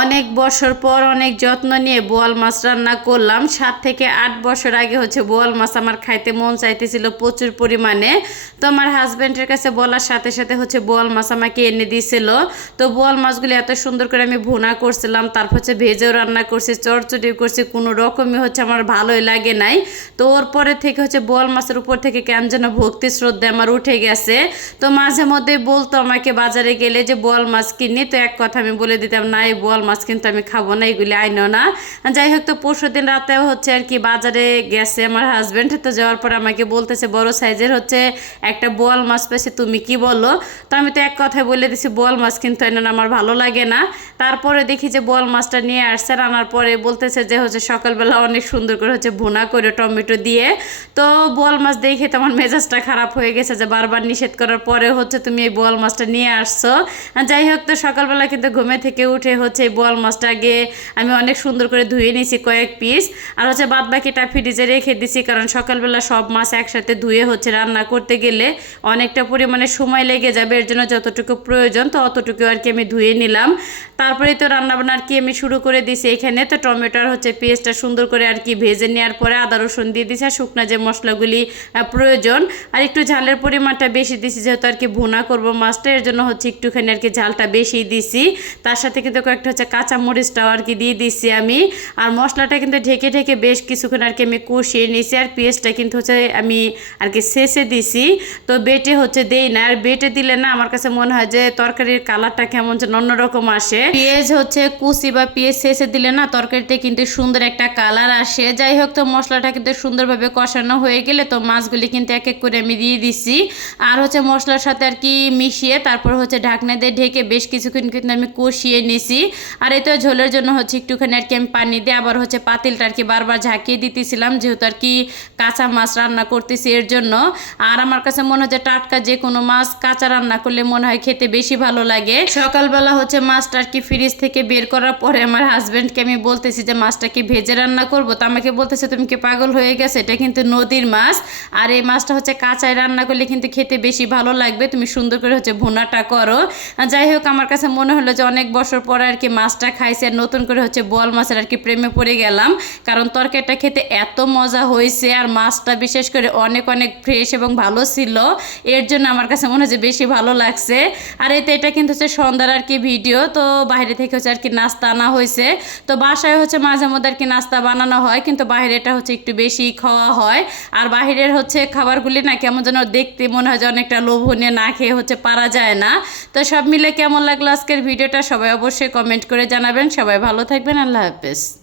অনেক বছর পর অনেক যত্ন নিয়ে বোয়াল মাছ রান্না করলাম। 7 থেকে 8 বছর আগে বোয়াল মাছ আমার খাইতে মন চাইতেছিল প্রচুর পরিমাণে। তো আমার হাজব্যান্ডের কাছে বলার সাথে সাথে বোয়াল মাছ আমাকে এনে দিয়েছিল। তো বোয়াল মাছগুলি এত সুন্দর করে আমি ভুনা করছিলাম, তারপর ভেজেও রান্না করছি, চড়চড়ি করছি, কোনো রকমই আমার ভালোই লাগে নাই। তো ওর পরে থেকে বোয়াল মাছের উপর থেকে কেন যেন ভক্তি শ্রদ্ধা আমার উঠে গেছে। তো মাঝে মধ্যে বলতো আমাকে বাজারে গেলে যে বোয়াল মাছ কিনি, তো এক কথা আমি বলে দিতাম না, এই বোয়াল মাছ কিন্তু আমি খাবো না, এগুলি আইনো না। যাই হোক, তো পরশুদিন রাতেও আর কি বাজারে গেছে আমার হাজব্যান্ড। তো যাওয়ার পর আমাকে বলতেছে বড় সাইজের একটা বোয়াল মাছ পেয়েছে, তুমি কি বলো? তো আমি তো এক কথায় বলে দিছি বোয়াল মাছ কিন্তু আইনো না, আমার ভালো লাগে না। তারপরে দেখি যে বোয়াল মাছটা নিয়ে আসছে, রান্নার পরে বলতেছে যে সকালবেলা অনেক সুন্দর করে ভুনা করে টমেটো দিয়ে। তো বোয়াল মাছ দেখে তো আমার মেজাজটা খারাপ হয়ে গেছে যে বারবার নিষেধ করার পরে তুমি এই বোয়াল মাছটা নিয়ে আসছো। যাই হোক, তো সকালবেলা কিন্তু ঘুমে থেকে উঠে বোয়াল মাছটা আগে আমি অনেক সুন্দর করে ধুয়ে নিয়েছি কয়েক পিস, আর বাদ বাকিটা ফ্রিজে রেখে দিছি, কারণ সকালবেলা সব মাছ একসাথে ধুয়ে রান্না করতে গেলে অনেকটা পরিমাণে সময় লেগে যাবে। এর জন্য যতটুকু প্রয়োজন তো অতটুকু আর কি আমি ধুয়ে নিলাম। তারপরে তো রান্নাবান্না আর কি আমি শুরু করে দিছি। এখানে তো টমেটোর পেস্টটা সুন্দর করে আর কি ভেজে নেওয়ার পরে আদা রসুন দিয়ে দিছি, আর শুকনা যে মশলাগুলি প্রয়োজন, আর একটু ঝালের পরিমাণটা বেশি দিছি যেহেতু আর কি ভুনা করবো মাছটা, এর জন্য একটুখানি আর কি ঝালটা বেশি দিছি। তার সাথে কিন্তু কয়েকটা কাঁচা মরিচটাও আর কি দিয়ে দিচ্ছি আমি। আর মশলাটা কিন্তু ঢেকে ঢেকে বেশ কিছুক্ষণ আর কি আমি কষিয়ে নিয়েছি। আর পেঁয়াজটা কিন্তু আমি আর কি শেষে দিছি, তো বেটে দেই না। আর বেটে দিলে না আমার কাছে মনে হয় যে তরকারির কালারটা কেমন যেন অন্যরকম আসে। পেঁয়াজ কুচি বা পেঁয়াজ শেষে দিলে না তরকারিতে কিন্তু সুন্দর একটা কালার আসে। যাই হোক, তো মশলাটা কিন্তু সুন্দরভাবে কষানো হয়ে গেলে তো মাছগুলি কিন্তু এক এক করে আমি দিয়ে দিচ্ছি। আর মশলার সাথে আর কি মিশিয়ে তারপর ঢাকনা দিয়ে ঢেকে বেশ কিছুক্ষণ কিন্তু আমি কষিয়ে নিছি। আর এই তো ঝোলের জন্য একটুখানি আর কি আমি পানি দিয়ে আবার পাতিলটা আর কি বারবার ঝাঁকিয়ে দিতেছিলাম, যেহেতু আর কি কাঁচা মাছ রান্না করতেছি এর জন্য। আর আমার কাছে মনে হয় যে টাটকা যে কোনো মাছ কাঁচা রান্না করলে মনে হয় খেতে বেশি ভালো লাগে। সকালবেলা মাছটা আর কি ফ্রিজ থেকে বের করার পরে আমার হাজব্যান্ডকে আমি বলতেছি যে মাছটা কি ভেজে রান্না করবো, তো আমাকে বলতেছে তুমি কি পাগল হয়ে গেছে, এটা কিন্তু নদীর মাছ, আর এই মাছটা কাঁচায় রান্না করলে কিন্তু খেতে বেশি ভালো লাগবে, তুমি সুন্দর করে ভুনাটা করো। যাই হোক, আমার কাছে মনে হলো যে অনেক বছর পরে আর কি মাছটা খাইছে, আর নতুন করে বোয়াল মাছের আর কি প্রেমে পড়ে গেলাম, কারণ তরকারিটা খেতে এত মজা হয়েছে, আর মাছটা বিশেষ করে অনেক অনেক ফ্রেশ এবং ভালো ছিল, এর জন্য আমার কাছে মনে হচ্ছে বেশি ভালো লাগছে। আর এতে এটা কিন্তু সন্ধ্যার আর কি ভিডিও, তো বাইরে থেকে আর কি নাস্তা আনা হয়েছে। তো বাসায় মাঝে মধ্যে আর কি নাস্তা বানানো হয়, কিন্তু বাইরে এটা একটু বেশি খাওয়া হয়। আর বাহিরের খাবারগুলি না কেমন যেন দেখতে মনে হয় যে অনেকটা লোভনীয়, না খেয়ে পারা যায় না। তো সব মিলে কেমন লাগলো আজকের ভিডিওটা সবাই অবশ্যই কমেন্ট করে জানাবেন। সবাই ভালো থাকবেন, আল্লাহ হাফেজ।